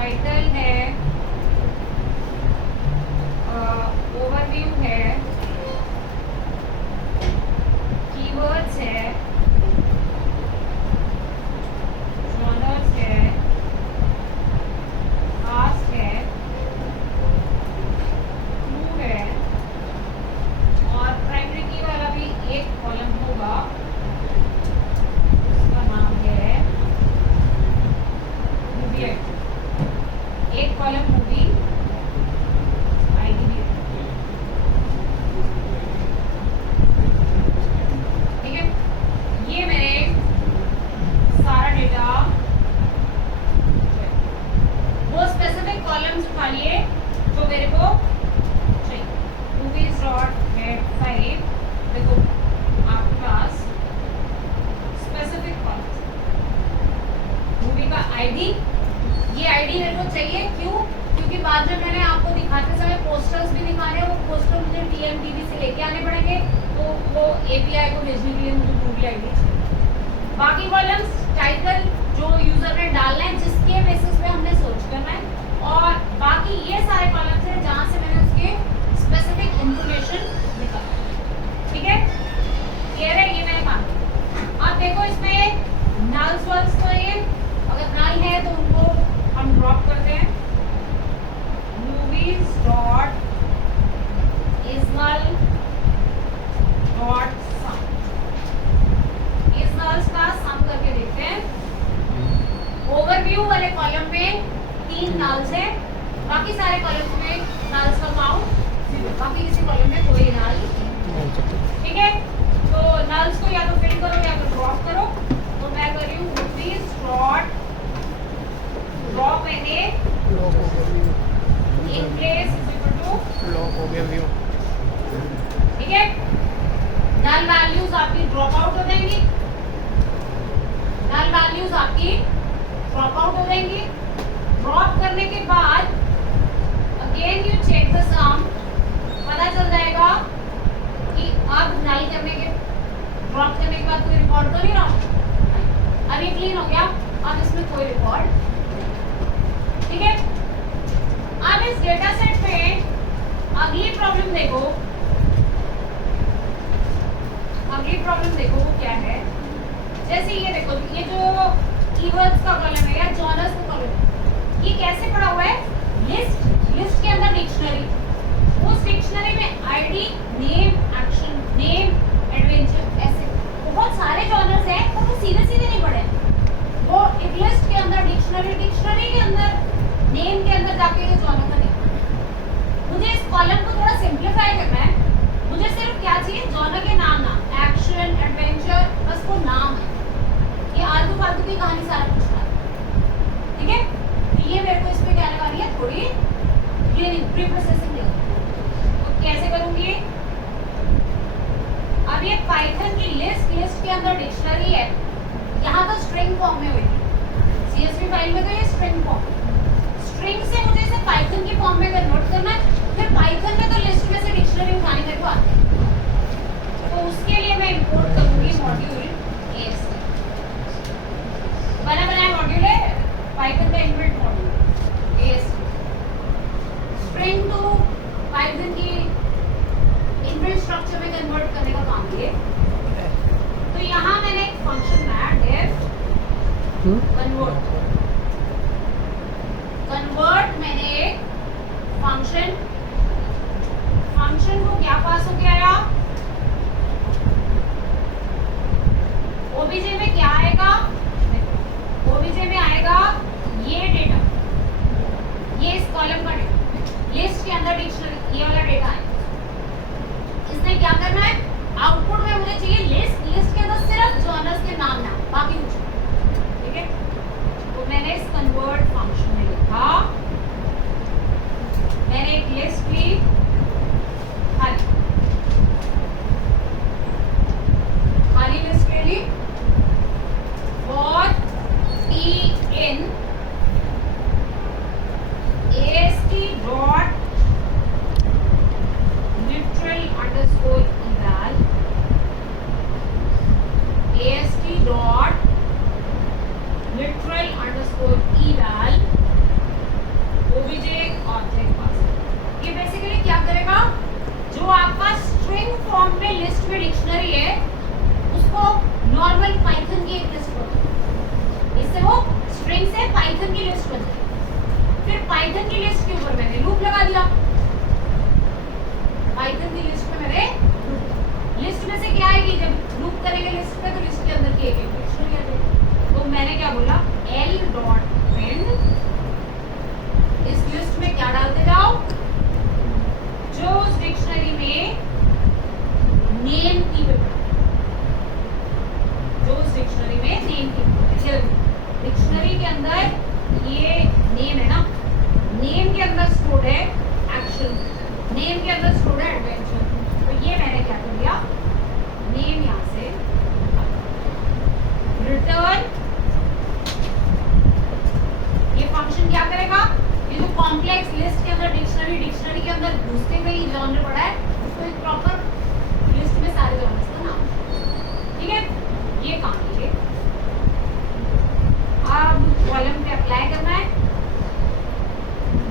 Title है, overview है, keywords है, जॉनर्स है, कास्ट है, क्लू है, और प्राइमरी की वाला भी एक कॉलम होगा, उसका नाम है मूवी आईडी। एक कॉलम मूवी आईडी, ठीक है। ये मेरे सारा डेटा, वो स्पेसिफिक कॉलम्स उठा लिए जो मेरे को चाहिए। मूवीज डॉट हेड 5, देखो आपके पास स्पेसिफिक कॉलम्स, मूवी का आईडी, ये आईडी मेरे को चाहिए। क्यों? क्योंकि बाद में मैंने आपको दिखाते समय पोस्टर्स भी दिखाने हैं, वो पोस्टर मुझे टीएमटीवी से लेके आने पड़ेंगे, तो वो एपीआई को भेजने के लिए मुझे मूवी आईडी चाहिए। बाकी कॉलम्स टाइटल जो यूजर ने डालना है, जिसके बेसिस पे हमने सर्च करना है, और बाकी ये सारे कॉलम्स हैं जहां से मैंने उसके स्पेसिफिक इंफॉर्मेशन निकाला। ठीक है, क्लियर है? ये मैंने काम किया। अब देखो इसमें नल्स वल्स, तो ये अगर नल है तो उनको हम ड्रॉप करते हैं। Movies dot is null dot sum, is nulls का सम करके देखते हैं। ओवरव्यू वाले कॉलम में 3 नल्स है, बाकी सारे कॉलम में नल्स का काउंट 0, बाकी किसी कॉलम में कोई नल नहीं। ठीक है, तो नल्स को या तो फिल करो या तो ड्रॉप करो। तो मैं कर रही हूँ मूवीज डॉट ड्रॉप मैंने in place equal to lock हो गया व्यू। ठीक है, नल वैल्यूज आपकी ड्रॉप आउट हो जाएंगी, नल वैल्यूज आपकी ड्रॉप आउट हो जाएंगी। ड्रॉप करने के बाद again you check the sum, पता चल जाएगा कि अब नल करने के, ड्रॉप करने के बाद कोई रिकॉर्ड तो नहीं रहा। अब ये क्लीन हो गया, अब इसमें कोई रिकॉर्ड। ठीक है, अब इस डेटा सेट में अगली प्रॉब्लम देखो, अगली प्रॉब्लम देखो वो क्या है। जैसे ये देखो, ये जो कीवर्ड्स का कॉलम है या जॉनर्स का कॉलम है, ये कैसे पड़ा हुआ है? लिस्ट, लिस्ट के अंदर डिक्शनरी, उस डिक्शनरी में ID, name, action, name, adventure, ऐसे बहुत सारे जॉनर्स हैं, पर वो सीधे सीधे नहीं पड़े। वो एक लिस्ट के अंदर डिक्शनरी, डिक्शनरी के अंदर नेम के अंदर जाके ये जॉनर का नेम। मुझे इस कॉलम को थोड़ा सिंप्लीफाई करना है। मुझे सिर्फ क्या चाहिए? जॉनर के नाम ना, एक्शन, एडवेंचर, बस वो नाम है। ये आलतू फालतू की कहानी सारा कुछ था। ठीक है, तो ये मेरे को इसमें क्या लगा रही है? थोड़ी क्लीनिंग, प्री प्रोसेसिंग लगी। तो कैसे करूंगी? अब ये पाइथन की लिस्ट, लिस्ट के अंदर डिक्शनरी है, यहाँ तो स्ट्रिंग फॉर्म में हुई थी, सीएसवी फाइल में तो ये स्ट्रिंग फॉर्म, स्ट्रिंग से मुझे इसे पाइथन के फॉर्म में कन्वर्ट करना है। फिर पाइथन में तो लिस्ट में से डिक्शनरी उठानी मेरे को आती है, तो उसके लिए मैं इंपोर्ट करूंगी मॉड्यूल AST, बना बनाया मॉड्यूल है पाइथन का inbuilt module AST, string to Python की इनबिल्ट स्ट्रक्चर में कन्वर्ट करने का काम किए। तो यहाँ मैंने एक फंक्शन बनाया, डेफ कन्वर्ट, कन्वर्ट मैंने एक फंक्शन, फंक्शन को क्या पास हो गया आया? ओबीजे में क्या आएगा? ओबीजे में आएगा ये डेटा, ये इस कॉलम का डेटा, लिस्ट के अंदर डिक्शनरी ये वाला डेटा है। इसने क्या करना है? आउटपुट में मुझे चाहिए लिस्ट, लिस्ट के अंदर सिर्फ जॉनर्स के नाम ना, बाकी कुछ। ठीक है, तो मैंने इस कन्वर्ट फंक्शन में लिखा, मैंने एक लिस्ट ली, खाली लिस्ट ले ली, और in AST dot literal underscore eval, AST dot literal underscore eval जो आपका स्ट्रिंग फॉर्म में लिस्ट में डिक्शनरी है उसको नॉर्मल पाइथन की एक लिस्ट बनाओ, इससे वो स्ट्रिंग से पाइथन की लिस्ट बन जाएगी। फिर पाइथन की लिस्ट के ऊपर मैंने लूप लगा दिया, पाइथन की लिस्ट में मैंने लिस्ट में से क्या आएगी, जब लूप करेंगे लिस्ट में तो लिस्ट के अंदर की एक डिक्शनरी आ जाएगी। तो मैंने क्या बोला, l डॉट प्रिंट, इस लिस्ट में क्या डालते जाओ, जो उस डिक्शनरी में नेम की, जो उस डिक्शनरी में नेम की, डिक्शनरी के अंदर ये नेम है ना, नेम के अंदर स्टोर्ड है एक्शन, नेम के अंदर स्टोर्ड है एडवेंचर। तो ये मैंने क्या कर दिया, नेम यहां से रिटर्न, ये फंक्शन क्या करेगा, ये जो कॉम्प्लेक्स लिस्ट के अंदर डिक्शनरी के अंदर घुसते हुए ये जॉनर पड़ा है उसको एक प्रॉपर लिस्ट में सारे जॉनर्स का नाम, ठीक है, ये काम कीजिए। अब कॉलम पे अप्लाई करना है,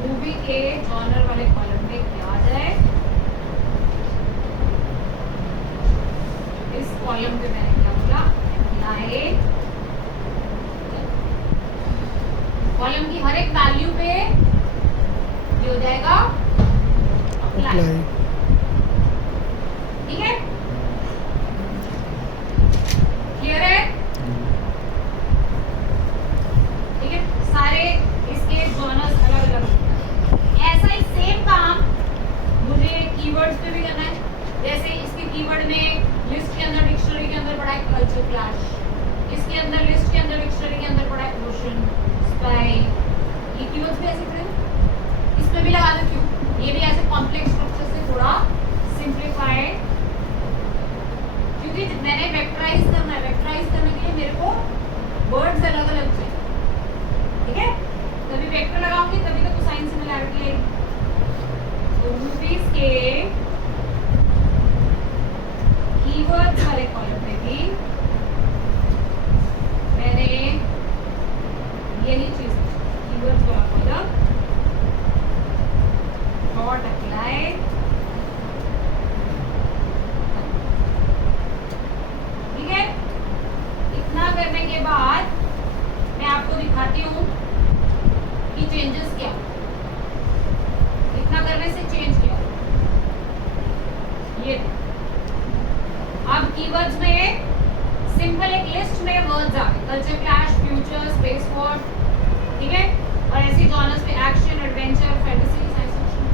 मूवी के जॉनर वाले कॉलम पे क्या आ जाए, इस कॉलम पे मैंने क्या बोला, अप्लाई, कॉलम की हर एक वैल्यू पे ये हो जाएगा अप्लाई, ठीक है, क्लियर है, ठीक है, सारे इसके जॉनर्स अलग अलग। ऐसा ही सेम काम मुझे कीवर्ड्स पे भी करना है, जैसे इसके कीवर्ड में लिस्ट के अंदर डिक्शनरी के अंदर पड़ा है कल्चर क्लैश, इसके अंदर लिस्ट के अंदर डिक्शनरी के अंदर पड़ा है ओशन स्काई, ये कीवर्ड्स भी ऐसे पड़े, इसमें भी लगा देती हूँ, ये भी ऐसे कॉम्प्लेक्स स्ट्रक्चर से थोड़ा सिंप्लीफाइड, क्योंकि मैंने वेक्टराइज करना है, वेक्टराइज करने के लिए मेरे को वर्ड्स अलग अलग चाहिए, ठीक है, तभी वेक्टर लगाऊंगी तभी तो कोसाइन सिमिलैरिटी आएगी। तो मूवीज के कीवर्ड्स वाले कॉलम पे भी मैंने यही चीज, कीवर्ड्स वाला कॉलम डॉट अप्लाई, ठीक है, इतना करने के बाद मैं आपको दिखाती हूँ कि चेंजेस क्या, इतना करने से चेंज क्या, ये अब कीवर्ड्स में सिंपल एक लिस्ट में वर्ड्स आ गए, culture clash, future, space war, ठीक है, और ऐसे जॉनर्स में action, adventure, fantasy, science fiction,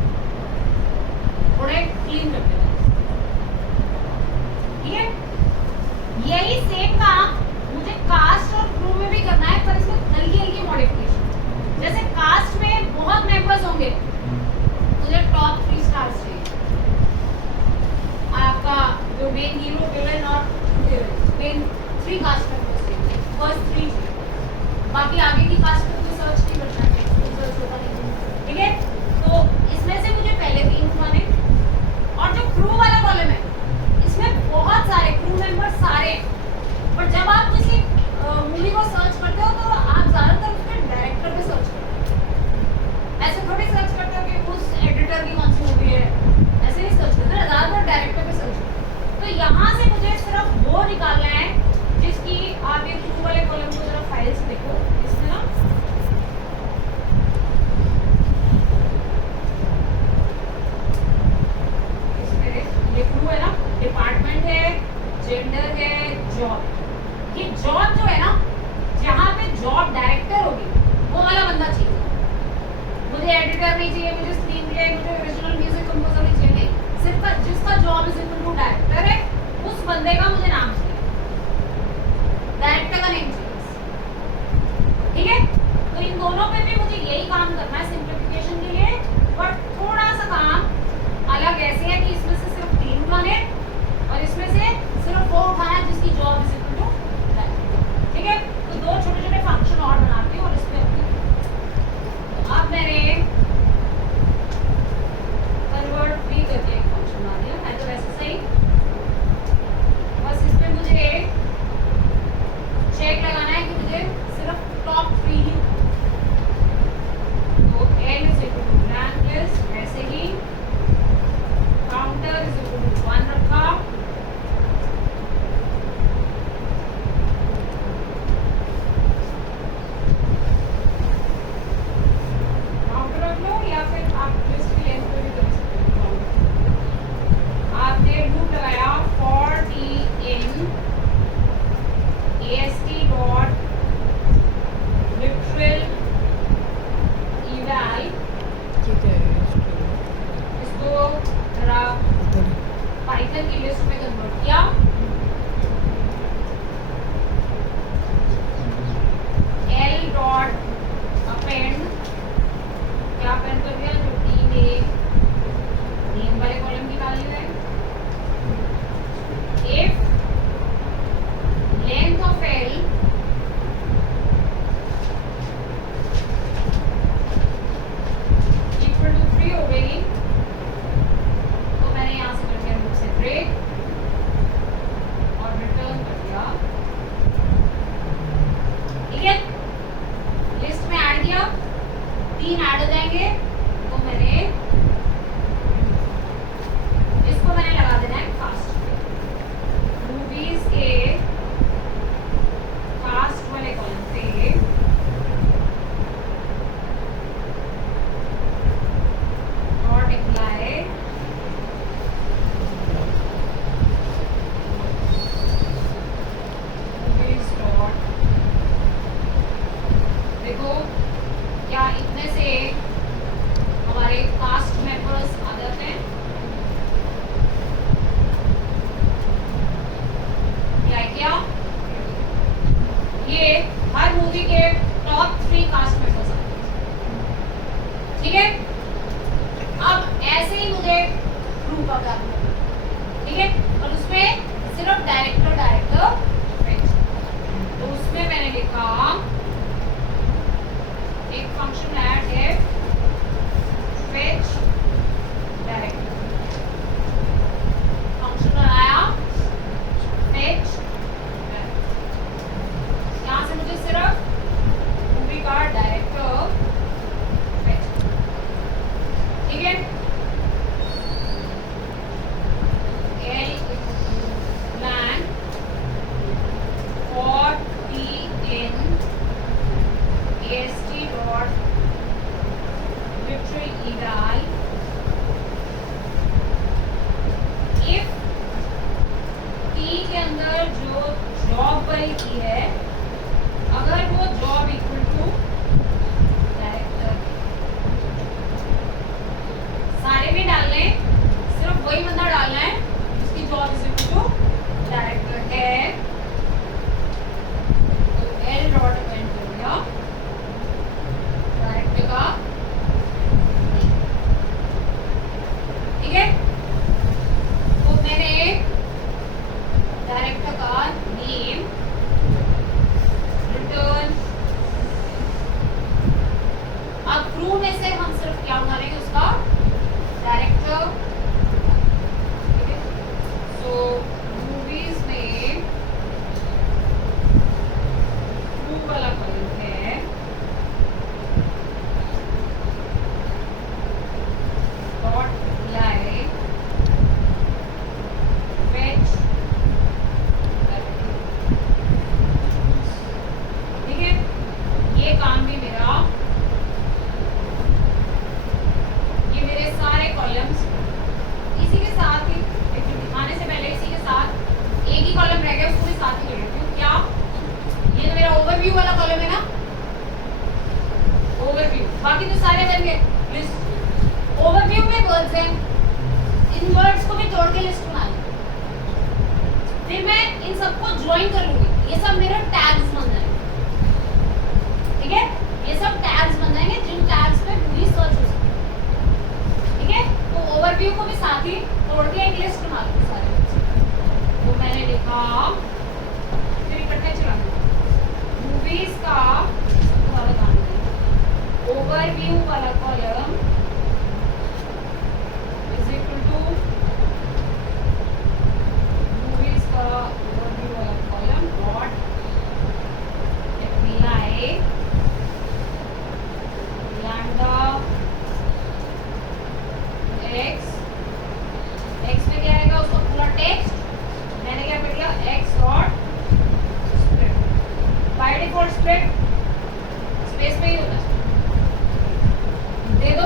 थोड़े क्लीन करते हैं, ठीक है। यही सेम काम मुझे कास्ट और क्रू में भी करना है, पर इसमें हल्की हल्की मॉडिफिकेशन, जैसे कास्ट में बहुत मेंबर्स होंगे, मुझे टॉप 3 स्टार्स चाहिए, आपका जो मेन हीरो, विलेन और मेन 3 कास्ट मेंबर्स चाहिए, फर्स्ट 3 चाहिए, बाकी आगे की कास्ट में कोई सर्च नहीं करना है, सर्च होता नहीं, ठीक है। तो इसमें से मुझे पहले 3 बनाने, और जो क्रू वाला कॉलम है इसमें बहुत सारे क्रू मेंबर सारे, पर जब आप किसी मूवी को सर्च करते हो तो आप ज्यादातर उसके डायरेक्टर पे सर्च करते हो, ऐसे थोड़ी सर्च करते हो कि उस एडिटर की कौन सी मूवी है, ऐसे नहीं सर्च करते, ज्यादातर डायरेक्टर पे सर्च करते हो। तो यहाँ से मुझे सिर्फ वो निकालना है जिसकी, आप ये क्रू वाले कॉलम को जरा फाइल्स देखो, इसमें ना ये क्रू है ना, डिपार्टमेंट है, जेंडर है, जॉब, ये जॉब जो है ना, जहाँ पे जॉब डायरेक्टर होगी वो वाला बंदा चाहिए, मुझे एडिटर नहीं चाहिए, मुझे स्क्रीन प्ले, मुझे ओरिजिनल म्यूजिक कंपोजर नहीं चाहिए, सिर्फ जिसका job is equal to director है उस बंदे का मुझे नाम चाहिए, डायरेक्टर का नेम चाहिए, ठीक है। तो इन दोनों पे भी मुझे यही काम करना है सिंप्लीफिकेशन के लिए, पर थोड़ा सा काम अलग ऐसे है कि इसमें से सिर्फ 3 उठाने और इसमें से सिर्फ 4 उठाना है जिसकी job is equal to director, ठीक है। तो 2 छोटे छोटे फंक्शन और बनाती हूँ और इस पे तो अब मैंने कन्वर्ट भी करके एक फंक्शन बना दिया है, तो वैसे सही, बस इस पे क्या प्रिंट कर दिया, जो टी ने नेम वाले कॉलम की वैल्यू है। If length of L equal to 3 हो गई, तो मैंने यहां से कर दिया लूप से ब्रेक और रिटर्न कर दिया। ठीक है, लिस्ट में ऐड किया, 3 ऐड हो जाएंगे, तो मैंने इसको लगा देना है फास्ट। मूवीज के फास्ट वाले कॉलम पे डॉट अप्लाई मूवीज डॉट। देखो क्या इतने से हमारे कास्ट मेंबर्स आ जाते हैं। क्या किया, ये हर मूवी के टॉप 3 कास्ट मेंबर्स आते हैं। ठीक है, अब ऐसे ही मुझे ग्रुप अप करना है। ठीक है, और उसमें सिर्फ डायरेक्टर तो उसमें मैंने लिखा एक फंक्शन ऐड है fetch डायरेक्टर। फंक्शन बनाया fetch डायरेक्टर। यहां से मुझे सिर्फ मूवी का डायरेक्टर fetch। ठीक है, L blank for TN AST dot literary eval if T के अंदर जो जॉब वाली की है, अगर वो जॉब इक्वल टू डायरेक्टर, सारे में डालने, सिर्फ वही बंदा डालना है जिसकी job is equal to director है, तो L डॉट अपेंड हो गया डायरेक्टर का। ठीक है, तो मैंने डायरेक्टर का नेम रिटर्न। अब क्रू में से हम सिर्फ क्या उतारेंगे, उसका डायरेक्टर। ठीक है, सो मूवीज में क्रू वाला कॉलम है डॉट अप्लाई fetch। ठीक है, ये काम भी मेरा, ये मेरे सारे कॉलम्स इसी के साथ ही दिखाने से पहले इसी के साथ एक ही कॉलम रह गया, उसको भी साथ ही ले लेती हूँ। क्या, ये तो मेरा ओवरव्यू वाला कॉलम है ना, ओवरव्यू, बाकी तो सारे बन गए लिस्ट। ओवरव्यू में वर्ड्स हैं, इन वर्ड्स को भी तोड़ के लिस्ट बना ली, फिर मैं इन सबको ज्वाइन कर लूंगी, ये सब मेरे टैग्स बन जाएंगे। ठीक है, ये सब टैग्स बन जाएंगे जिन टैग्स पे पूरी सर्च हो सके। ठीक है, तो ओवरव्यू को भी साथ ही तोड़ के एक लिस्ट बना लूंगी सारे। तो मैंने लिखा, फिर इकट्ठे चला मूवीज का वाला काम, ओवरव्यू वाला column is equal to movies का ओवरव्यू वाला column dot apply lambda x. X में क्या आएगा, उसका पूरा टेक्स्ट। मैंने क्या कर दिया, x dot split. By default split space में ही होता है, दे दो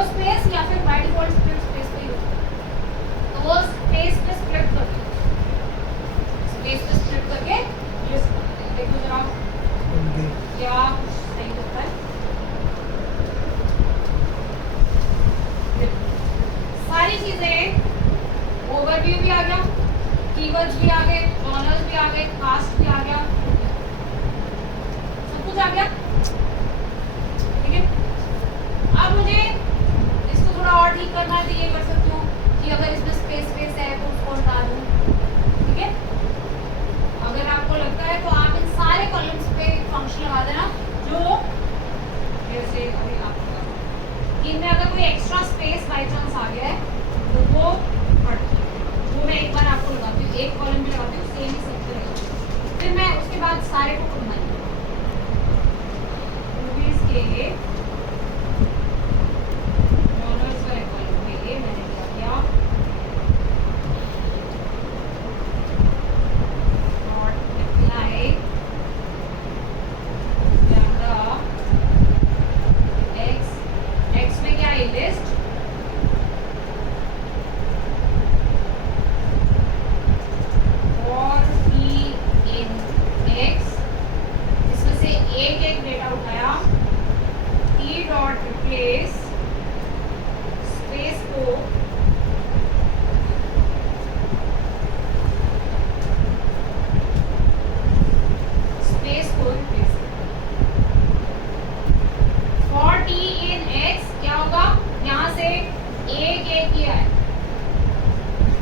इनमें अगर कोई एक्स्ट्रा स्पेस बाई चांस आ गया है तो वो हट, वो मैं एक बार आपको लगाती हूँ, एक कॉलम में लगाती हूँ, सेम ही सब रहेगा। फिर मैं उसके बाद सारे को कंबाइन मूवीज के जॉनर्स वाले कॉलम में मैंने क्या किया, लिस्ट और ई इन एक्स, इसमें से एक एक डेटा उठाया, ई डॉट रिप्लेस स्पेस को replace, for T in x क्या होगा, यहाँ से एक एक किया है,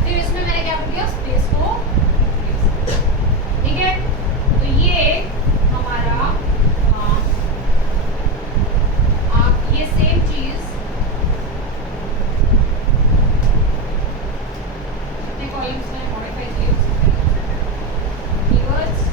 फिर इसमें मैंने क्या कर दिया, स्पेस को, ठीक है। तो ये हमारा आप ये सेम चीज अपने कॉलम्स में मॉडिफाई किए कीवर्ड्स,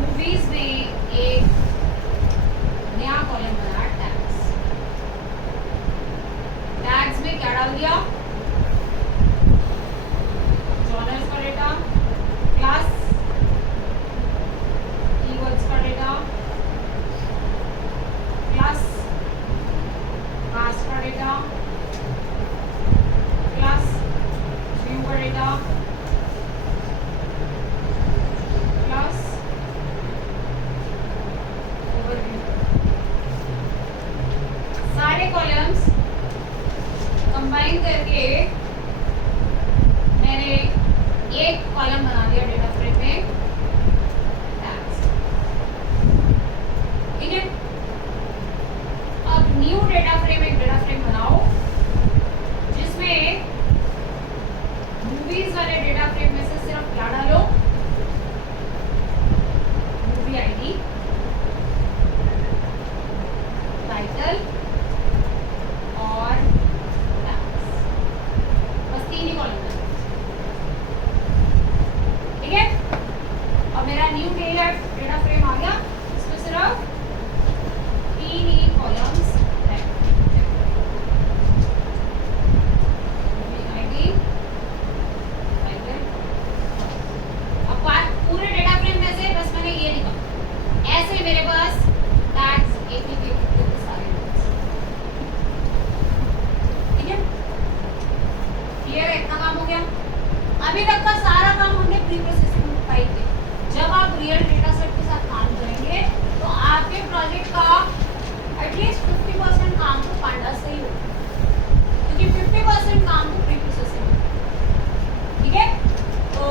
मूवीज में एक नया कॉलम बना, टैग्स। टैग्स में क्या डाल दिया, जॉनर्स का डेटा, क्लास कीवर्ड्स का डेटा, क्लास कास्ट का डेटा, क्लास व्यू का डेटा, सारे कॉलम्स कंबाइन करके मैंने एक कॉलम बना दिया डेटा फ्रेम में, टैग्स, ठीक है। अब न्यू डेटा फ्रेम, एक डेटा फ्रेम बनाओ जिसमें मूवीज वाले डेटा फ्रेम में से सिर्फ क्या डालो, मूवी आईडी, टाइटल और टैग्स, बस 3 ही कॉलम, ठीक है। अब मेरा न्यू डेटा फ्रेम आ गया, इसमें सिर्फ 3 ही कॉलम्स है, आईडी, टाइटल। अब पूरे डेटा फ्रेम में से बस मैंने ये लिखा, ऐसे मेरे पास टैग्स एक सारे, ठीक है। क्लियर है, इतना काम हो गया। अभी तक का सारा काम हमने प्री प्रोसेसिंग फाइल के, जब आप रियल डेटा सेट के साथ काम करेंगे तो आपके प्रोजेक्ट का एटलीस्ट 50% काम तो पांडा से ही होगा, क्योंकि 50% काम तो प्री प्रोसेसिंग, ठीक है। तो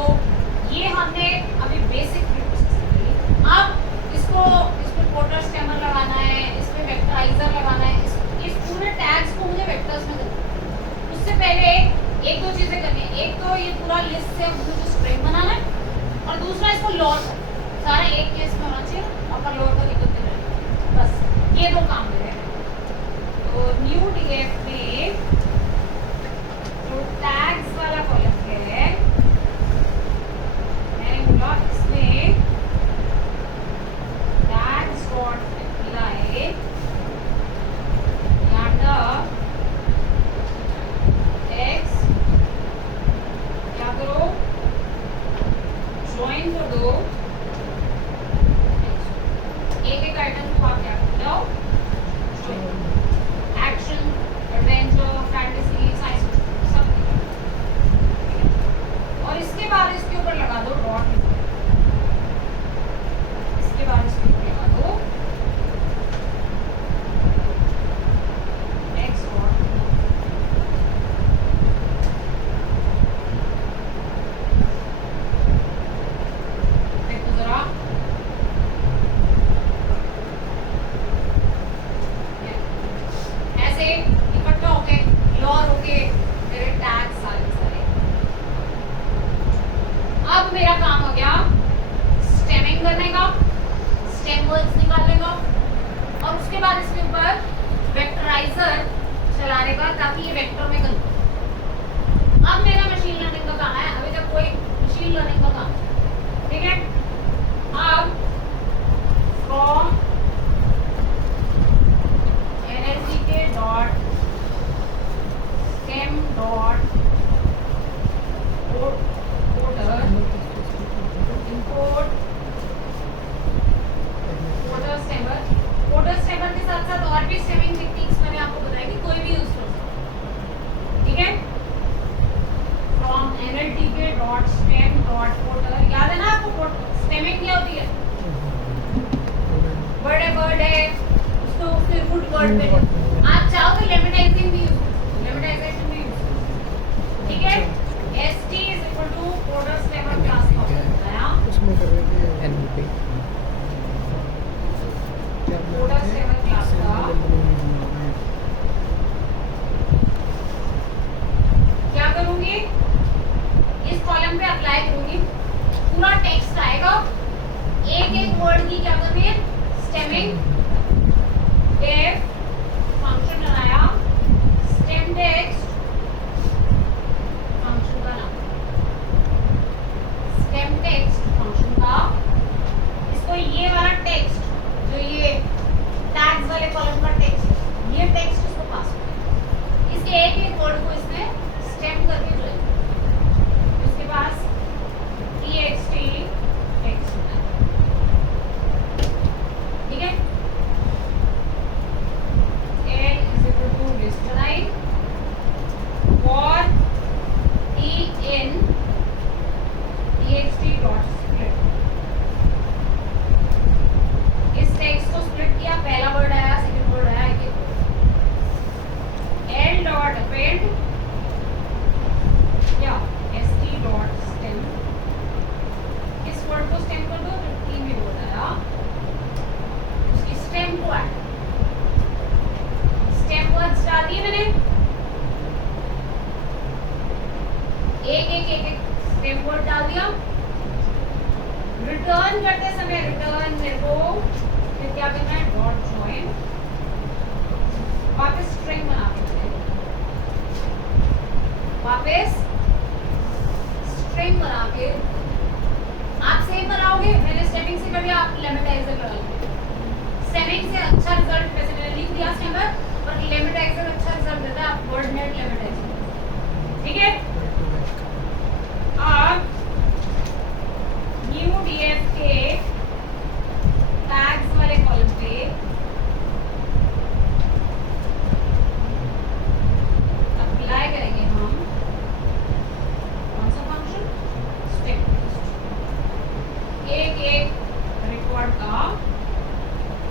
ये हमने अभी बेसिक प्री प्रोसेसिंग की। अब इसमें पोर्टर स्टेमर लगाना है, इसमें वेक्टराइजर लगाना है, इस पूरे टैग्स को मुझे वेक्टर्स में करना है। उससे पहले एक दो चीजें करनी है, एक तो ये पूरा लिस्ट से मुझे स्ट्रिंग बनाना है, और दूसरा इसको लोड सारा एक केस में होना चाहिए, अपर लोड का दिक्कत नहीं रहेगी, बस ये दो काम मेरे हैं। तो न्यू डीएफ में जो टैग्स वाला कॉलम है, मैंने बोला इसमें tags dot apply data x, क्या करो, ज्वाइन कर दो बताओ, एक्शन, एडवेंचर, फैंटेसी, साइंस, सब। और इसके बाद इसके ऊपर लगा दो डॉट, इसके बाद इसके ऊपर लगा दो नेक्स्ट डॉट। देखो जरा, ऐसे इकट्ठा होके लॉर होके मेरे टैग सारे सारे। अब मेरा काम हो गया स्टेमिंग करने का, स्टेम वर्ड्स निकालने का, और उसके बाद इसके ऊपर वेक्टराइजर चलाने का ताकि ये वेक्टर में करूं। अब मेरा मशीन लर्निंग का काम है, अभी तक कोई मशीन लर्निंग का काम, ठीक है। अब फ्रॉम एनर्जी के dot stem dot coder import coder stammer. Coder stammer के साथ साथ और भी स्टेमिंग टेक्निक्स मैंने आपको बताई कि कोई भी यूज कर सकते, ठीक है। फ्रॉम एनएलटी के डॉट स्टेम डॉट कोडर, याद है ना आपको स्टेमिंग क्या होती है? वर्ड है, वर्ड है, उसको फिर रूट वर्ड पे आप चाहो तो लेमेटाइजिंग भी यूज, लेमेटाइजेशन भी यूज, ठीक है। st is equal to coder stemmer class का बताया, उसमें कर रहे थे एनपी कोडर स्टेमर क्लास का क्या करूंगी, इस कॉलम पे अप्लाई करूंगी, पूरा टेक्स्ट आएगा, एक एक वर्ड की क्या करनी है स्टेमिंग। डेफ फंक्शन बनाया, स्टेम टेक्स्ट फंक्शन का नाम, स्टेम टेक्स्ट फंक्शन का। इसको ये वाला टेक्स्ट जो ये टैग्स वाले कॉलम का टेक्स्ट, ये टेक्स्ट इसको पास करें, इसके एक एक वर्ड को इसमें स्टेम करके जो है इसके पास txt टेक्स्ट, ठीक है। l is equal to listening for in txt dot split। इस टेक्स्ट को स्प्लिट किया, पहला वर्ड आया, सेकंड वर्ड आया, एक एक l dot append या st dot stem, इस वर्ड को स्टेम कर दो, जो तीन भी वर्ड आया उसकी स्टेम को ऐड, स्टेम वर्ड्स डाल दिए मैंने, एक स्टेम वर्ड डाल दिया। रिटर्न करते समय रिटर्न मेरे को फिर क्या करना है, डॉट जॉइन, वापस स्ट्रिंग बना के, वापस स्ट्रिंग बना के आप सेम बनाओगे, मैंने स्टेमिंग से कर दिया, आप लेमेटाइजर लगा लोगे। स्टेमिंग से अच्छा रिजल्ट वैसे मैंने लिख दिया स्टेमर, और लेमेटाइजर अच्छा रिजल्ट देता है, आप वर्ड नेट लेमेटाइजर, ठीक है। अब न्यू डीएफ के टैग्स वाले कॉलम पे अप्लाई करेंगे हम कौन सा फंक्शन, स्टेम। एक एक रिकॉर्ड का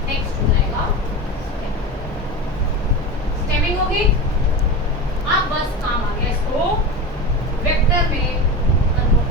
टेक्स्ट हो जाएगा, स्टेमिंग होगी। अब बस काम आ गया इसको वेक्टर में कन्वर्ट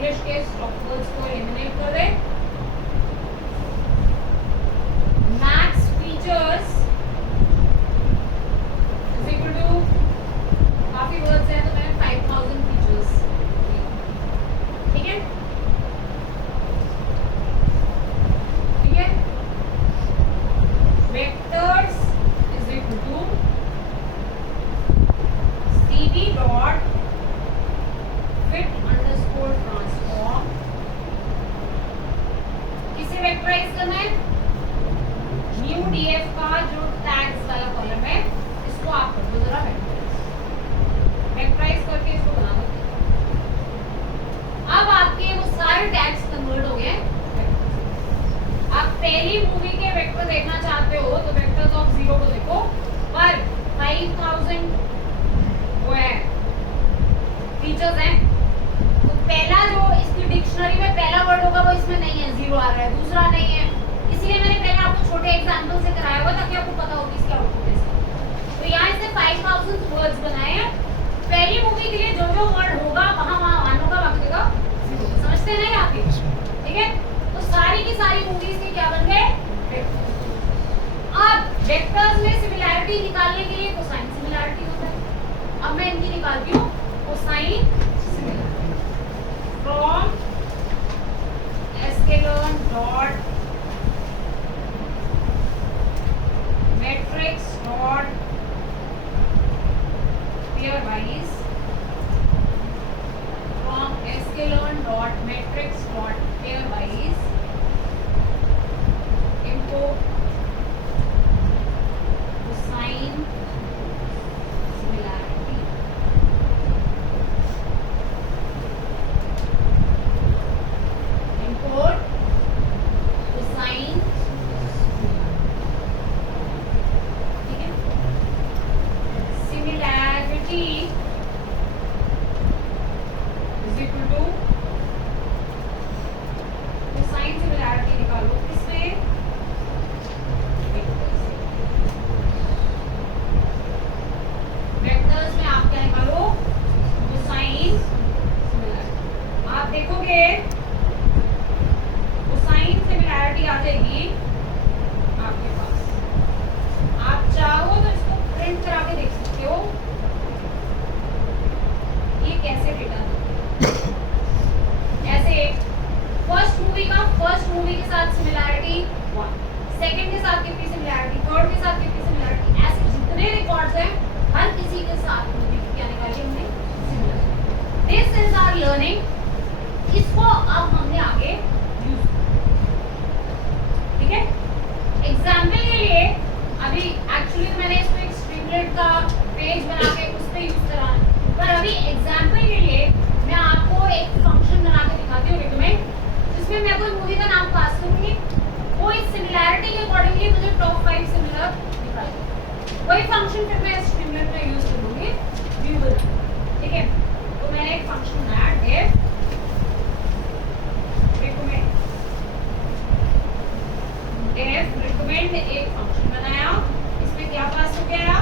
इंग्लिश के स्टॉप वर्ड्स को एलिमिनेट कर दे। Max features is equal to, काफी वर्ड्स हैं तो मैंने 5000 फीचर्स, ठीक है ठीक है। Vectors is equal to cd dot fit underscore transform। किसे वेक्टराइज करना है? न्यू df का जो टैग्स वाला कॉलम है इसको आप कर दो जरा वेक्टराइज करके इसको बना दो। अब आपके वो सारे टैग्स कन्वर्ट हो गए। आप पहली मूवी के वेक्टर देखना चाहते हो तो वेक्टर्स ऑफ 0 को देखो, पर 5000 वो है फीचर्स हैं, तो पहला जो इसकी डिक्शनरी में पहला वर्ड होगा वो इसमें नहीं है, 0 आ रहा है, दूसरा नहीं है, इसलिए मैंने पहले आपको छोटे एग्जांपल से कराया हुआ ताकि आपको पता हो कि इसका आउटपुट कैसा। तो यहाँ इसने 5000 वर्ड्स बनाए हैं। पहली मूवी के लिए जो जो वर्ड होगा वहाँ वन होगा, बाकी जगह 0। समझते हैं ना आप? ठीक है, तो सारी की सारी मूवीज के क्या बन गए? अब वेक्टर्स में सिमिलैरिटी निकालने के लिए कोसाइन सिमिलैरिटी होता है। अब मैं इनकी निकालती हूँ cosine similarity from sklearn dot metrics dot pairwise from sklearn dot metrics dot pairwise इनको कोसाइन सिमिलैरिटी इंपोर्ट कोसाइन, ठीक है। Similarity is equal to cosine similarity निकालो किसमें? वेक्टर्स में आप क्या निकालो? Cosine similarity. आप देखोगे कोसाइन सिमिलैरिटी आ जाएगी आपके पास। आप चाहो तो इसको प्रिंट करा के देख सकते हो ये कैसे डेटा ऐसे फर्स्ट मूवी के साथ सिमिलैरिटी 1, सेकंड के साथ कितनी सिमिलैरिटी, थर्ड के साथ कितनी सिमिलैरिटी, ऐसे जितने रिकॉर्ड्स हैं हर किसी के साथ मूवी की क्या निकाली हमने? Similarity. This is our learning. इसको अब हमने आगे यूज, ठीक है। एग्जाम्पल के लिए अभी एक्चुअली मैंने इसको एक स्ट्रीमलेट का पेज बना के उस पर यूज करा, पर अभी एग्जाम्पल के लिए मैं आपको एक फंक्शन बना के दिखाती हूँ रिकमेंड, जिसमें मैं कोई मूवी का नाम पास करूंगी, वो इस सिमिलैरिटी के अकॉर्डिंगली मुझे टॉप 5 सिमिलर दिखाएगा। वही फंक्शन फिर मैं स्ट्रीमलेट में यूज करूंगी व्यूअर, ठीक है। तो मैंने एक फंक्शन बनाया डेफ रिकमेंड, डेफ रिकमेंड एक फंक्शन बनाया। इसमें क्या पास हो गया?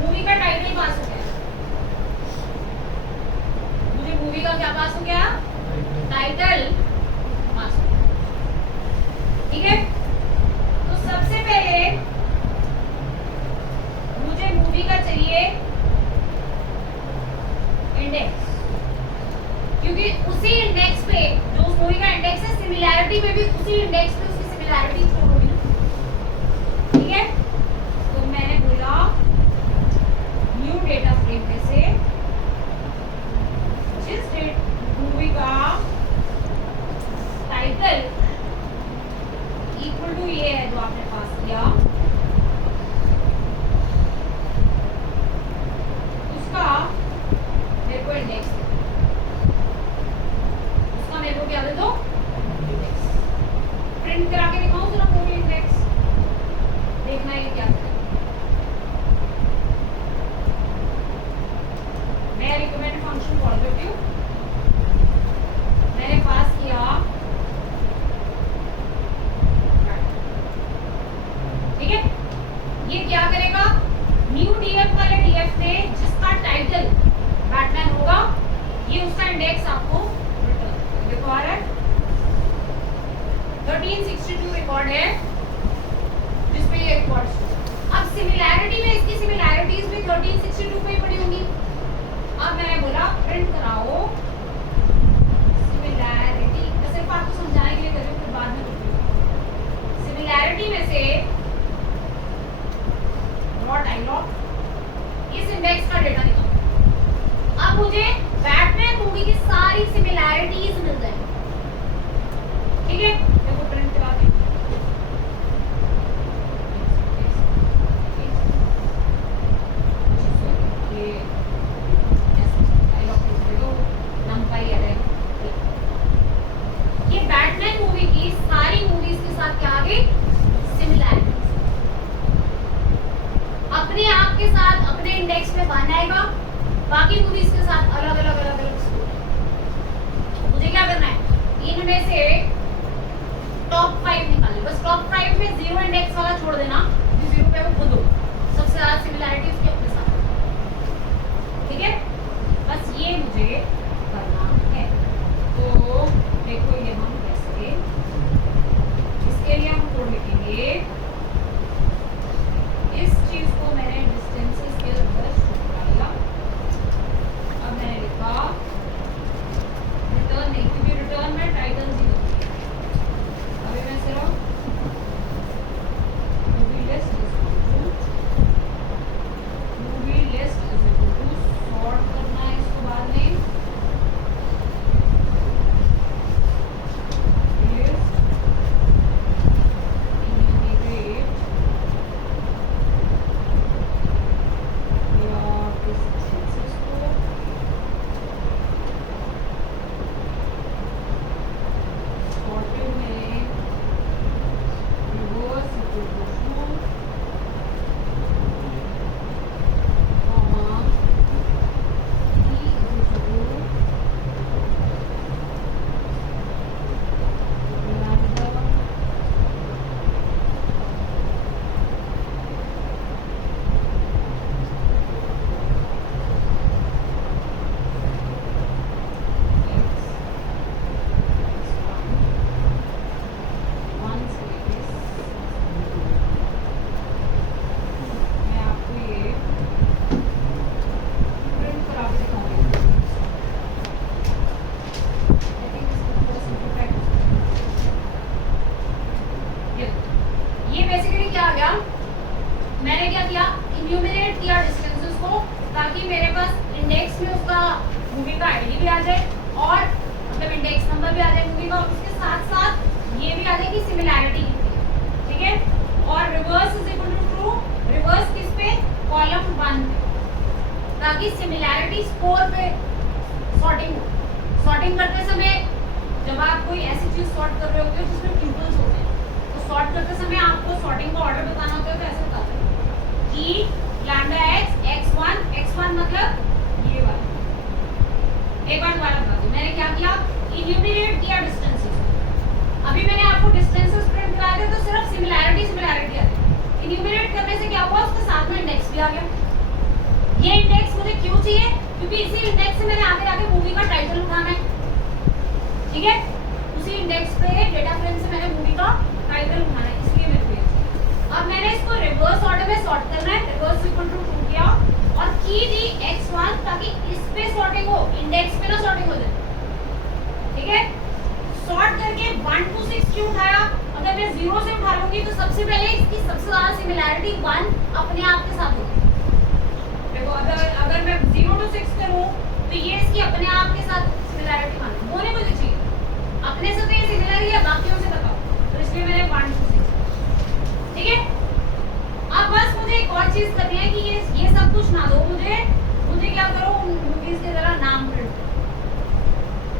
मूवी का टाइटल पास हो गया। मुझे मूवी का क्या पास हो गया? टाइटल पास हो गया, ठीक है। तो सबसे पहले मुझे मूवी का चाहिए इंडेक्स, क्योंकि उसी इंडेक्स पे जो उस मूवी का इंडेक्स है, सिमिलैरिटी में भी उसी इंडेक्स पे उसकी सिमिलैरिटी स्टोर होगी ना, ठीक है। तो मैंने बोला न्यू डेटा फ्रेम में से जिस मूवी का टाइटल इक्वल टू ये है जो आपने पास किया, उसका मेरे को इंडेक्स, उसका मेरे को क्या दे दो? इंडेक्स। प्रिंट करा के दिखाऊं जरा मूवी इंडेक्स, देखना ये क्या है। मैं रिकमेंड फंक्शन कॉल करती हूँ, मैंने पास किया, ठीक है। ये क्या करेगा? न्यू डीएफ वाले डीएफ से जिसका टाइटल बैटमैन होगा, ये उसका इंडेक्स आपको रिकॉर्ड है जिसमें ये रिकॉर्ड। अब सिमिलैरिटी में इसकी सिमिलैरिटीज भी 1362 पे ही पड़ी होंगी। अब मैंने बोला प्रिंट कराओ सिमिलैरिटी, मैं सिर्फ आपको समझाने के लिए कर रही हूँ, फिर बाद में करूँगी। सिमिलैरिटी में से डॉट डायलॉग इस इंडेक्स का डेटा निकालो। अब मुझे बैटमैन मूवी की सारी सिमिलैरिटीज मिल जाएगी, ठीक है। देखो प्रिंट करा के ये बैटमैन मूवी की सारी मूवीज के साथ क्या आ गई, सिमिलैरिटीज। अपने आप के साथ अपने इंडेक्स में बन आएगा, बाकी मूवीज के साथ अलग अलग अलग अलग स्टोरी। मुझे क्या करना है, इनमें से टॉप 5 निकालने, बस टॉप 5 में 0 इंडेक्स वाला छोड़ देना, जो 0 पे वो खुद हो, सबसे ज्यादा सिमिलैरिटी उसके अपने साथ, ठीक है। बस ये मुझे करना है। तो देखो ये हम कैसे, इसके लिए हम कोड लिखेंगे, इस चीज को मैंने डिस्टेंसेस के अंदर छुपा लिया। अब मैंने लिखा रिटर्न नहीं, क्योंकि रिटर्न में टाइटल्स ही होती है। अभी मैं सिर्फ movie list is equal to sort करना है इसको बाद में, लिस्ट इन्यूमरेट या डिस्टेंसेस को सॉर्टेड में reverse equal to true, comma E is equal to lambda मैं आपको ये प्रिंट करा के दिखाऊंगी। I think इसको थोड़ा simplify कर सकते हैं। ये बेसिकली क्या आ गया, मैंने क्या किया, इन्यूमरेट किया डिस्टेंसेस को, ताकि मेरे पास इंडेक्स में उसका मूवी का आईडी भी आ जाए, और मतलब इंडेक्स नंबर भी आ जाए मूवी का, उसके साथ साथ ये भी आ जाए कि सिमिलैरिटी कितनी है, ठीक है। और reverse is equal to true, reverse किस पे, कॉलम 1 पे, ताकि सिमिलैरिटी स्कोर पे सॉर्टिंग हो। सॉर्टिंग करते समय जब आप कोई ऐसी चीज सॉर्ट कर रहे होते हो जिसमें ट्यूपल्स होते हैं, तो सॉर्ट करते समय आपको सॉर्टिंग का ऑर्डर बताना होता है, तो ऐसे बताते हैं कि लैम्डा x x1 मतलब ये वाला। एक बार दोबारा बता दूं, मैंने क्या किया, इन्यूमरेट किया डिस्टेंसेस। अभी मैंने आपको डिस्टेंसेस प्रिंट कराए थे, तो सिर्फ सिमिलैरिटी आ गई। इन्यूमरेट करने से क्या हुआ, उसके साथ में इंडेक्स भी आ गया। ये इंडेक्स मुझे क्यों चाहिए, क्योंकि इसी इंडेक्स से मैंने आगे आगे मूवी का टाइटल उठाना है, ठीक है। उसी इंडेक्स पे डेटा फ्रेम से मैंने मूवी का टाइटल उठाना है, इसलिए मेरे को ये चाहिए। अब मैंने इसको रिवर्स ऑर्डर में सॉर्ट करना है, रिवर्स इक्वल टू ट्रू किया और की दी x1, ताकि इस पे सॉर्टिंग हो, इंडेक्स पे ना सॉर्टिंग हो जाए, ठीक है। सॉर्ट करके 1 to 6 क्यों उठाया, अगर मैं 0 से उठा लूंगी तो सबसे पहले इसकी सबसे ज्यादा सिमिलैरिटी 1 अपने आप के साथ होगी। देखो अगर मैं 0 to 6 करूं तो ये इसकी अपने आप के साथ सिमिलैरिटी माने, वो नहीं मुझे चाहिए, अपने से तो ये सिमिलर ही है, बाकियों से बताओ, तो इसलिए मैंने 1 to 6, ठीक है। अब बस मुझे एक और चीज करनी है कि ये सब कुछ ना दो मुझे क्या करो, मूवीज के जरा नाम प्रिंट करो।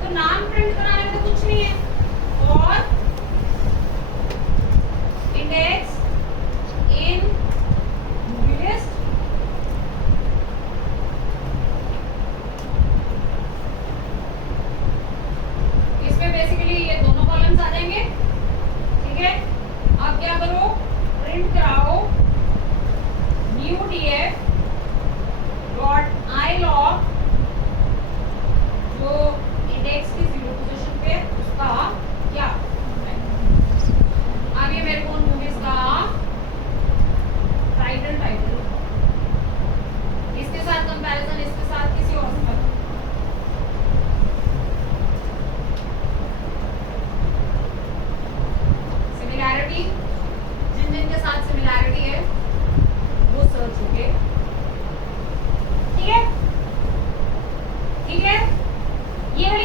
तो नाम प्रिंट कराने में तो कुछ नहीं है, और इंडेक्स इन मूवी लिस्ट, इसमें बेसिकली ये दोनों कॉलम्स आ जाएंगे, ठीक है। अब क्या करो, प्रिंट कराओ new df dot I log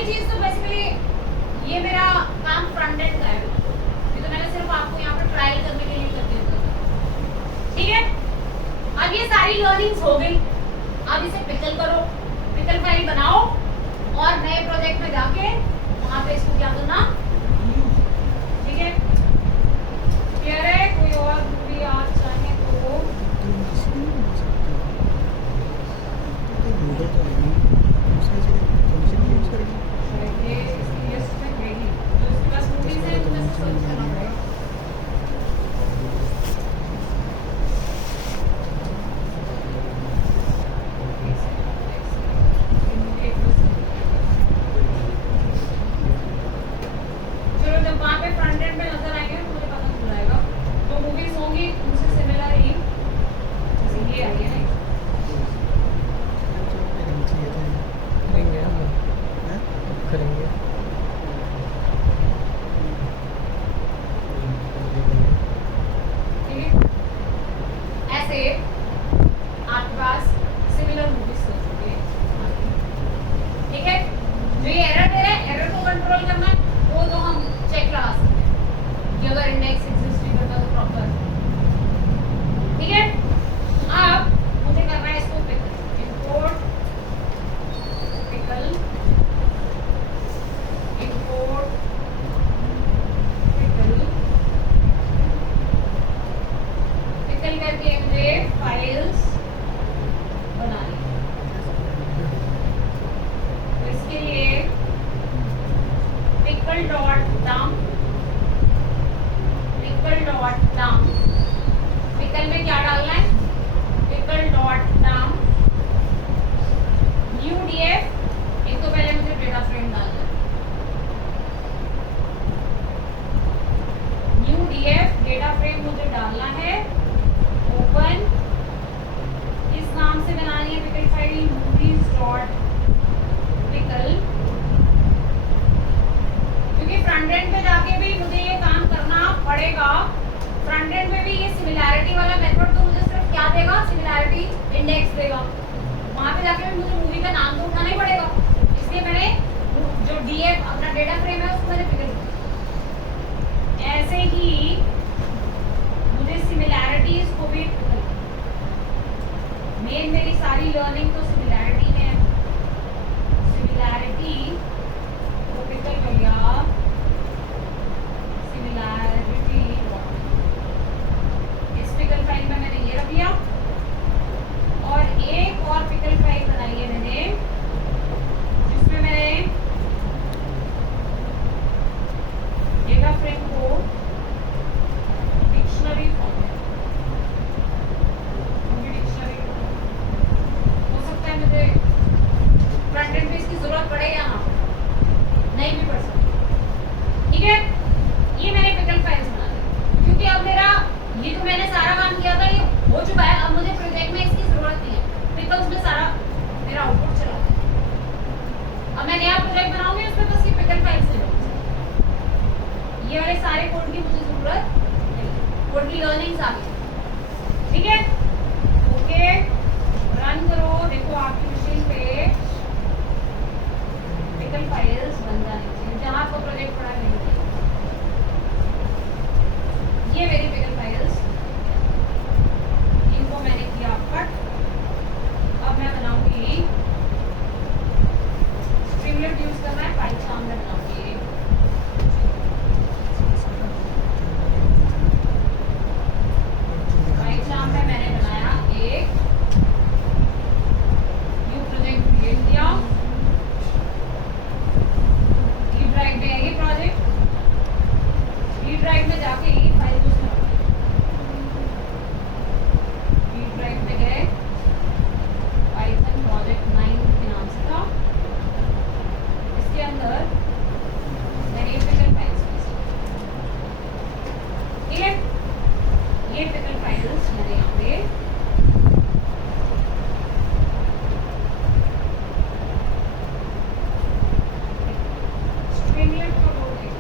चीज तो बेसिकली ये मेरा काम फ्रंट एंड का है, ये तो मैंने सिर्फ आपको यहाँ पर ट्रायल करने के लिए कर दिया था। ठीक है, अब ये सारी लर्निंग्स हो गई, अब इसे पिकल करो, पिकल फाइल बनाओ और नए प्रोजेक्ट में जाके वहां पे इसको क्या करना। ठीक है, क्लियर है? कोई और भी आप चाहे तो ये इसकी लिस्ट में रहेगी, तो इसके पास मूवीज है तो वैसे सर्च करना पड़ेगा। चलो जब वहाँ पे फ्रंट एंड में नजर आएंगे तो मुझे पता चल जाएगा। तो मूवीज होंगी उनसे सिमिलर ही, जैसे ये आई है करेंगे हम, करेंगे। ठीक है, ऐसे आपके पास सिमिलर मूवीज हो सकती है। ठीक है, जो ये एरर दे रहा है, एरर को कंट्रोल करना है, वो तो हम चेक लगा सकते हैं कि अगर इंडेक्स एग्जिस्ट नहीं करता तो प्रॉपर। ठीक है, अब मुझे करना है इसको pickle, import pickle, import pickle, pickle करके मुझे फाइल्स बनानी है। तो इसके लिए pickle dot dump, pickle dot dump, pickle में क्या डालना है, pickle dot dump new df, एक तो पहले मुझे डेटा फ्रेम डालना है, new df डेटा फ्रेम मुझे डालना है, ओपन, इस नाम से बनानी है pickle file movies dot pickle, क्योंकि फ्रंट एंड पे जाके भी मुझे ये काम करना पड़ेगा। फ्रंट एंड में भी ये सिमिलैरिटी वाला मेथड तो मुझे सिर्फ क्या देगा, सिमिलैरिटी इंडेक्स देगा। वहां पे जाके भी मुझे मूवी का नाम तो उठाना ही पड़ेगा, इसलिए मैंने जो डीएफ अपना डेटा फ्रेम है उसको मैंने पिकल किया। ऐसे ही मुझे सिमिलैरिटीज को भी पिकल, मेन मेरी सारी लर्निंग तो सिमिलैरिटी में है, सिमिलैरिटी को पिकल कर लिया, सिमिलैरिटी इस पिकल फाइल में मैंने ये रख लिया, और एक और पिकल फाइल बनाई है मैंने जिसमें मैंने डेटा फ्रेम को डिक्शनरी फॉर्म में, डिक्शनरी हो सकता है मुझे फ्रंट एंड पे इसकी जरूरत पड़े या ना, नहीं भी पड़ सकती। ठीक है, ये मैंने पिकल फाइल्स बना दी, क्योंकि अब मेरा ये तो मैंने सारा काम किया था, ये हो चुका है, अब मुझे प्रोजेक्ट में इसकी जरूरत नहीं है, पिकल्स में सारा मेरा आउटपुट चला गया। अब मैं नया प्रोजेक्ट बनाऊंगी उसमें बस ये पिकल फाइल्स ले लूंगी, ये वाले सारे कोड की मुझे जरूरत नहीं, कोड की लर्निंग्स आ गई। ठीक है, ओके, रन करो, देखो आपकी मशीन पे पिकल फाइल्स बन जानी चाहिए, जहां आपको प्रोजेक्ट पड़ा नहीं चाहिए। ये मेरी पिकल फाइल्स, इनको मैंने किया कट। अब मैं बनाऊंगी स्ट्रीमलेट यूज करना है, पाइथन में बनाऊंगी। पाइथन में मैंने बनाया एक न्यू प्रोजेक्ट क्रिएट किया, ड्राइव में है ये प्रोजेक्ट, ड्राइव में जाके ये फाइल उसमें ड्राइव में गए, पाइथन प्रोजेक्ट 9 के नाम से था, इसके अंदर मैंने ये पिकल फाइल्स, ठीक है, ये पिकल फाइल्स मैंने यहाँ पे स्ट्रीमलेट को लोड किया।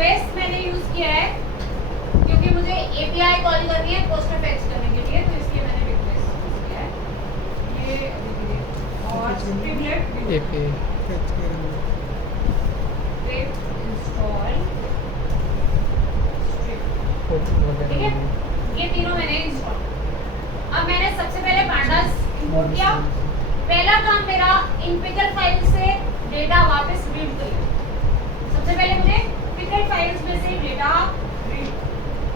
रिक्वेस्ट मैंने यूज किया है क्योंकि मुझे एपीआई कॉल करनी है पोस्टर फेच करने के लिए, तो इसलिए मैंने रिक्वेस्ट यूज किया है। ये देखिए, और स्ट्रीमलेट एपीआई इंस्टॉल फोटो ठीक वगैरह है, ये तीनों मैंने इंस्टॉल। अब मैंने सबसे पहले pandas इंपोर्ट किया। पहला काम मेरा इन पिकल फाइल से डेटा वापस रीड करना। सबसे पहले मुझे पिकल फाइल्स में से डेटा रीड,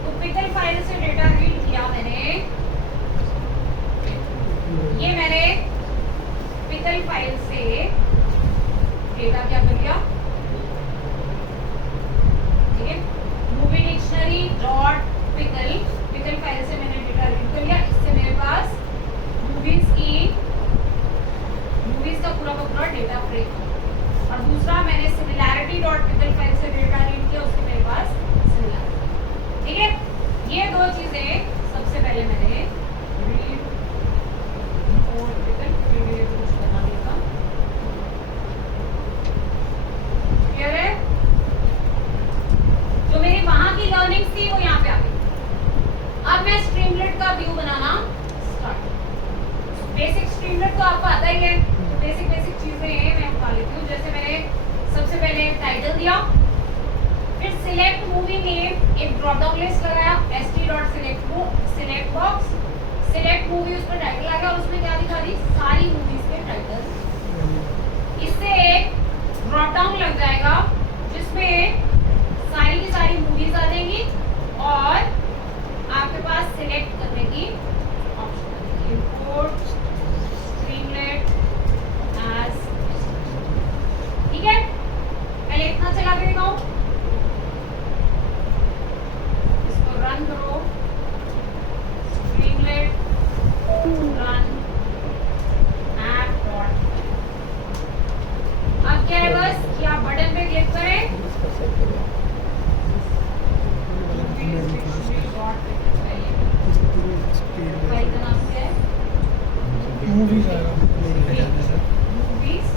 तो पिकल फाइल से डेटा रीड किया मैंने। ये मैंने पिकल फाइल से डेटा क्या कर लिया, ठीक है, movie dictionary dot pickle, pickle file से मैंने डेटा रीड कर लिया। इससे मेरे पास मूवीज का पूरा डेटा फ्रेम। और दूसरा मैंने सिमिलैरिटी डॉट पिकल फाइल से डेटा रीड किया, उसके मेरे पास सिमिलैरिटी, ठीक है। ये दो चीजें सबसे पहले मैंने रीड और पिकल कुछ बना दिया था, क्लियर है। जो मेरी वहां की लर्निंग्स थी वो यहाँ पे आ गई। अब मैं स्ट्रीमलेट का व्यू बनाना स्टार्ट। बेसिक स्ट्रीमलेट तो आपको आता ही है, तो बेसिक चीजें हैं मैं बता लेती हूँ। जैसे मैंने सबसे पहले टाइटल दिया, फिर सिलेक्ट मूवी नेम, एक ड्रॉप डाउन लिस्ट लगाया, st.select बॉक्स, सिलेक्ट मूवी, उस पर टाइटल आ गया और उसमें क्या दिखा दी, सारी मूवीज के टाइटल। इससे एक ड्रॉप डाउन लग जाएगा जिसमें सारी की सारी मूवीज आ जाएंगी और आपके पास सिलेक्ट करने की ऑप्शन आएगी, इंपोर्ट स्ट्रीमलेट एज, ठीक है। पहले इतना चला के दिखाऊं, इसको रन करो, स्ट्रीमलेट रन ऐप डॉट। अब क्या है बस कि आप बटन पे क्लिक करें, इसका सेट करिए फाइल का नाम क्या है, मूवीज मूवीज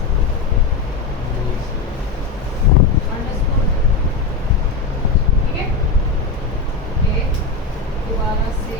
अंडरस्कोर, ठीक है। ये दोबारा से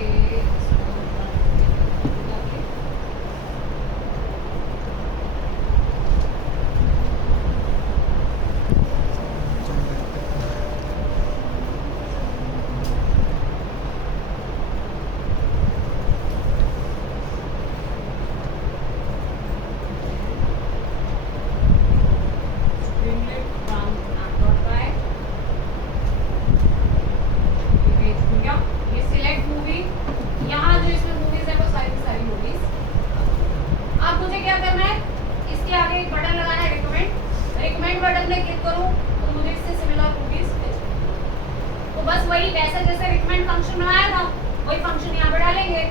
वही वैसा जैसे रिकमेंड फंक्शन बनाया था वही फंक्शन यहाँ पे डालेंगे।